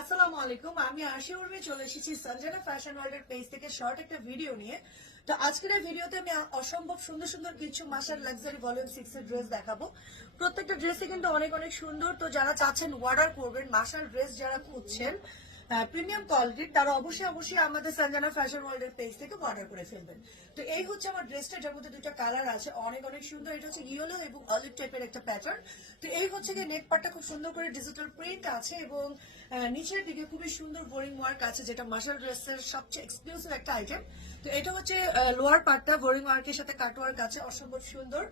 আসসালামু আলাইকুম, আমি আরশি উর্মি চলে এসেছি সঞ্জনা ফ্যাশন ওয়ার্ল্ডের পেজ থেকে শর্ট একটা ভিডিও নিয়ে। তো আজকের এই ভিডিওতে আমি অসম্ভব সুন্দর সুন্দর কিছু মাসার লাক্সারি ভলিউম 6 এর ড্রেস দেখাবো। প্রত্যেকটা ড্রেসই কিন্তু অনেক অনেক সুন্দর। তো যারা চাচ্ছেন অর্ডার করবেন মাসার ড্রেস, যারা খুঁজছেন প্রিমিয়াম কোয়ালিটির, তারা অবশ্যই আমাদের সঞ্জনা ফ্যাশন ওয়ার্ল্ডের পেজ থেকে অর্ডার করে ফেলবেন। তো এই হচ্ছে আমার ড্রেসটা, যার মধ্যে দুটো কালার আছে, অনেক অনেক সুন্দর। এটা হচ্ছে ইয়েলো এবং অলিভ টাইপের একটা প্যাটার্ন। তো এই হচ্ছে যে নেক পার্টটা খুব সুন্দর করে ডিজিটাল প্রিন্ট আছে এবং নিচের দিকে খুবই সুন্দর বোরিং ওয়ার্ক আছে, যেটা মার্শাল ড্রেসের সবচেয়ে এক্সক্লুসিভ একটা আইটেম। তো এটা হচ্ছে লোয়ার পার্টটা বোরিং ওয়ার্কের সাথে কাট ওয়ার্ক আছে, অসম্ভব সুন্দর।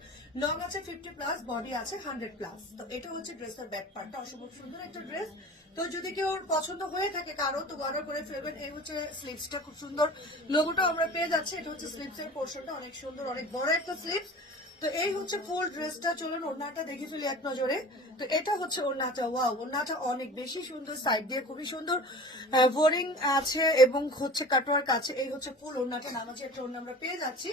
লং আছে 50+, বডি আছে 100+। তো এটা হচ্ছে ড্রেসের ব্যাক পার্টটা, অসম্ভব সুন্দর একটা ড্রেস। তো যদি কেউ পছন্দ হয়ে থাকে কারো, তো অর্ডার করে ফেলবেন। এই হচ্ছে স্লিভসটা, খুব সুন্দর লোগোটা আমরা পেয়ে যাচ্ছি। এটা হচ্ছে স্লিভসের পোর্শনটা, অনেক সুন্দর, অনেক বড় একটা স্লিভস। তো এই হচ্ছে ফুল ড্রেসটা। চলুন ওড়নাটা দেখে ফেলি এক নজরে। তো এটা হচ্ছে ওড়নাটা। ওয়াও, ওড়নাটা অনেক বেশি সুন্দর, সাইড দিয়ে খুবই সুন্দর বোরিং আছে এবং হচ্ছে কাটওয়ার্ক আছে। এই হচ্ছে ফুল ওড়নাটা, নামাজি একটা ওড়না আমরা পেয়ে যাচ্ছি।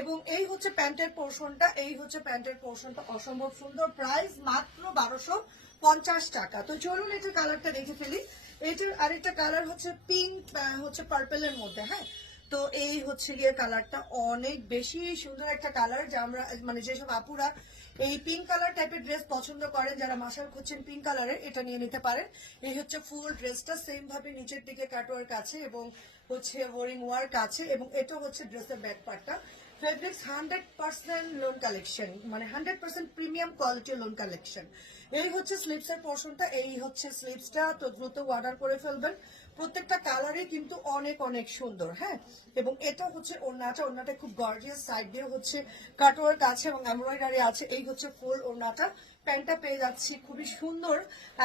এবং এই হচ্ছে প্যান্টের পোর্শনটা, এই হচ্ছে প্যান্টের পোর্শনটা, অসম্ভব সুন্দর। প্রাইস মাত্র 1250 টাকা। তো চলুন এটার কালারটা দেখে ফেলি। এটার আরেকটা কালার হচ্ছে পিঙ্ক, হচ্ছে পার্পেলের মধ্যে। হ্যাঁ, তো এই হচ্ছে গিয়ে কালারটা অনেক বেশি সুন্দর একটা কালার, যা আমরা মানে যেসব আপুরা এই পিঙ্ক কালার টাইপের ড্রেস পছন্দ করেন, যারা মাসাল খুঁজছেন পিঙ্ক কালারের, এটা নিয়ে নিতে পারেন। এই হচ্ছে ফুল ড্রেসটা, সেম ভাবে নিচের দিকে কাটওয়ার্ক আছে এবং হচ্ছে ওয়ারিং ওয়ার্ক আছে। এবং এটা হচ্ছে ড্রেসের ব্যাক পার্টটা। ফেব্রিক্স 100% লোন কালেকশন, মানে 100% প্রিমিয়াম কোয়ালিটির লোন কালেকশন। এই হচ্ছে স্লিভসের পোর্শনটা, এই হচ্ছে স্লিভসটা। তো দ্রুত অর্ডার করে ফেলবেন। প্রত্যেকটা কালারই কিন্তু অনেক অনেক সুন্দর। হ্যাঁ, এবং এটা হচ্ছে ওড়নাটা। ওড়নাটা খুব গর্জিয়াস, সাইড দিয়ে হচ্ছে কাটওয়ার্ক আছে এবং এমব্রয়ডারি আছে। এই হচ্ছে ফুল ওড়নাটা। প্যান্টটা পেয়ে যাচ্ছি খুবই সুন্দর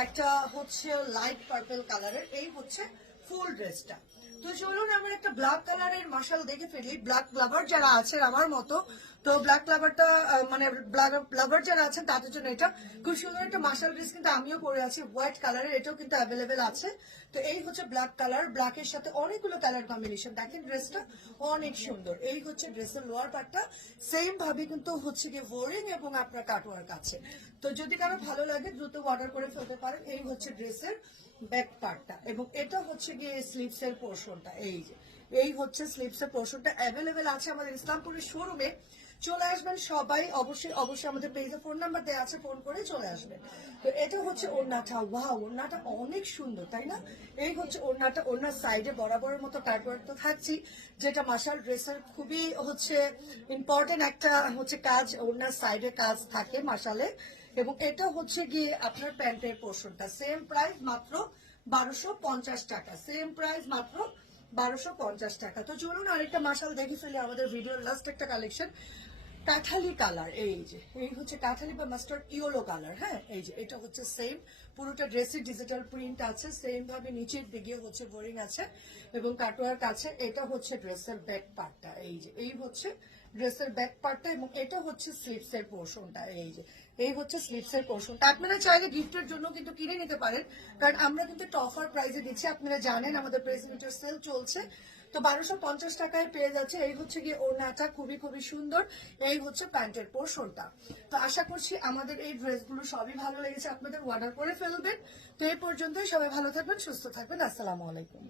একটা হচ্ছে লাইট পার্পল কালারের। এই হচ্ছে ফুল ড্রেসটা। তো চলুন আমরা একটা ব্ল্যাক কালারের মাশাল দেখে ফেলি। ব্ল্যাক লাভার যারা আছেন আমার মতো, তো ব্ল্যাক লাভারটা মানে ব্ল্যাক লাভার যারা আছেন তাদের জন্য এটা খুব সুন্দর একটা মাশাল ড্রেস। কিন্তু আমিও পরে আছি হোয়াইট কালারের, এটাও কিন্তু অ্যাভেলেবেল আছে। তো এই হচ্ছে ব্ল্যাক কালার, ব্ল্যাকের সাথে অনেকগুলো কালার কম্বিনেশন। দেখেন ড্রেসটা অনেক সুন্দর। এই হচ্ছে ড্রেসের লোয়ার পার্টটা, সেম ভাবে কিন্তু হচ্ছে গিয়ে ওয়ারিং এবং আপনার কাটওয়ার্ক আছে। তো যদি কারো ভালো লাগে দ্রুত অর্ডার করে ফেলতে পারেন। এই হচ্ছে ড্রেসের ব্যাক পার্টটা এবং এটা হচ্ছে গিয়ে স্লিভসের পোর্শনটা। এই হচ্ছে স্লিভসের পোর্শনটা অ্যাভেলেবেল আছে আমাদের ইসলামপুরের শোরুমে। চলে আসবেন সবাই, অবশ্যই আমাদের পেজে ফোন নাম্বার দেওয়া আছে, ফোন করে চলে আসবেন। তো এটা হচ্ছে ওড়নাটা। ওয়াও, ওড়নাটা অনেক সুন্দর, তাই না? এই হচ্ছে ওড়নাটা। ওড়নার সাইডে বরাবরের মতো কাটওয়ার্ক তো থাকছি, যেটা মাশাল ড্রেসের খুবই হচ্ছে ইম্পর্টেন্ট একটা হচ্ছে কাজ। ওড়নার সাইডে কাজ থাকে মাশালে। এবং এটা হচ্ছে গিয়ে আপনার প্যান্টের পোর্শনটা। সেম প্রাইস মাত্র 1250 টাকা। সেম প্রাইস মাত্র 1250 টাকা। তো চলুন আরেকটা মাশাল দেখে ফেলে আমাদের ভিডিওর লাস্ট একটা কালেকশন। কাঠালি কালার, এই হচ্ছে কাঠালি বা মাস্টার্ড ইয়েলো কালার। হ্যাঁ, এই যে এটা হচ্ছে সেম পুরোটা ড্রেসের ডিজিটাল প্রিন্ট আছে, সেম ভাবে নিচের দিকে হচ্ছে বোরিং আছে এবং কাটওয়ার্ক আছে। এটা হচ্ছে ড্রেসের ব্যাক পার্টটা। এই হচ্ছে ড্রেসের ব্যাক পার্টটা এবং এটা হচ্ছে স্লিভসের পোর্শনটা। এই হচ্ছে স্লিভসের পোর্শনটা। আপনারা চাইলে গিফটের জন্য কিন্তু কিনে নিতে পারেন, কারণ আমরা কিন্তু একটা অফার প্রাইসে দিচ্ছি। আপনারা জানেন আমাদের প্রেসিডেন্টের সেল চলছে। তো 1250 টাকায় পেয়ে যাচ্ছে। এই হচ্ছে গিয়ে ওড়নাটা, খুবই খুবই সুন্দর। এই হচ্ছে প্যান্টের পোর্শনটা। তো আশা করছি আমাদের এই ড্রেসগুলো সবই ভালো লেগেছে, আপনাদের অর্ডার করে ফেলবেন। তো এই পর্যন্তই, সবাই ভালো থাকবেন, সুস্থ থাকবেন। আসসালামু আলাইকুম।